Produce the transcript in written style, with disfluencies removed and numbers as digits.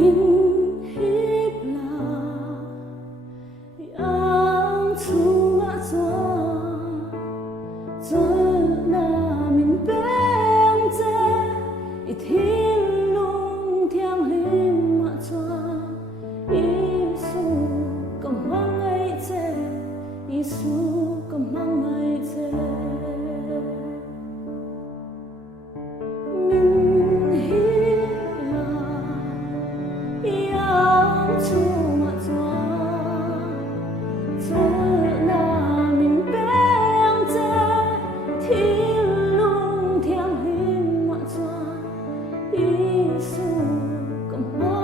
mình hít là yang chung ngã cho na mình bén che ít thiên lung thiang hình mà cho Isu cầm mang ngày che Isu cầm mang ngày che mình hít là yang chung ngã cho na mình bén che thiên lung thiang hình mà cho Isu cầm mang